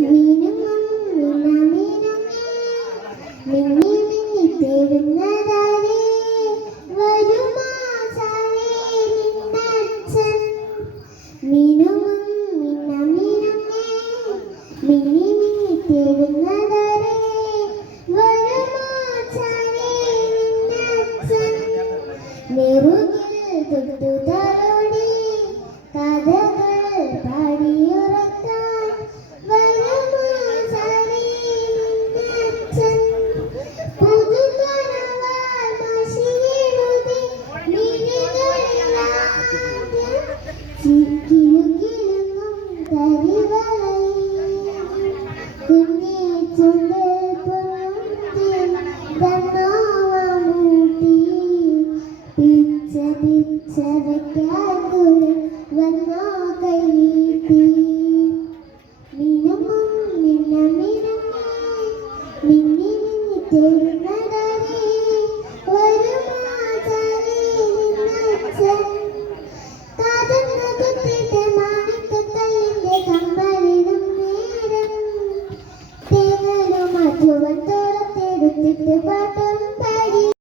മീനുങ്ങും മിന്നാമീനുങ്ങേ മിന്നി മിന്നി തേടുന്നതാരേ വരുമാ ചാരേ നിന്നച്ഛൻ. മീനുങ്ങും മിന്നാമീനുങ്ങേ മിന്നി മിന്നി തേടുന്നതാരേ വരുമാ ചാരേ നിന്നച്ഛൻ. നെറുകിൽ തൊട്ടു തലോടി കഥകൾ പാടിയുറക്കാൻ വരുമാ ചാരേ നിന്നച്ഛൻ. പുതുകനവാൽ മഷിയെഴുതി മിഴികളിലാദ്യം കിലുകിലുങ്ങും കരിവളയിൽ കുഞ്ഞേ ചുണ്ടിൽ പൊഴുത്തി തന്നോവമൂട്ടി പിച്ച പിച്ച വെക്കാതുള്ളിൽ വന്നോ കൈനീട്ടി. മിനുങ്ങും മിന്നമിനുങ്ങേ മിന്നി മിന്നി തേടുന്നതാരേ വരുമാ ചാരേ നിന്നച്ഛൻ. കാതന്ന കുത്തിട്ട് മാണിക്കക്കല്ലിന്റെ കമ്പളിടും നേരം തേങ്ങലും മധുവൻ തോളത്തെടുത്തിട്ട് പാട്ട്